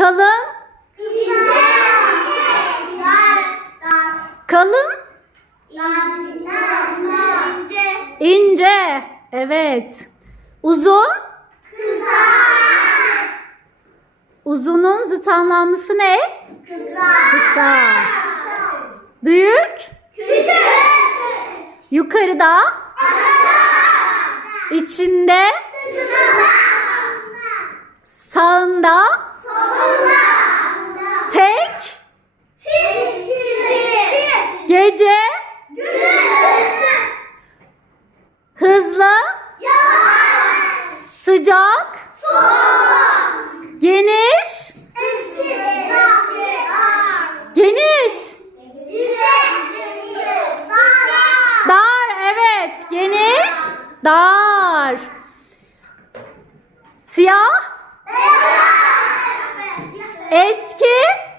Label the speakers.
Speaker 1: Kalın. Kalın. ince. Evet. Uzun. Uzunun zıt anlamlısı ne? Kısa. Büyük. Yukarıda. içinde. Sağında. Sıcak. Geniş. Geniş. Dar. Evet. Geniş. Dar. Siyah. Eski.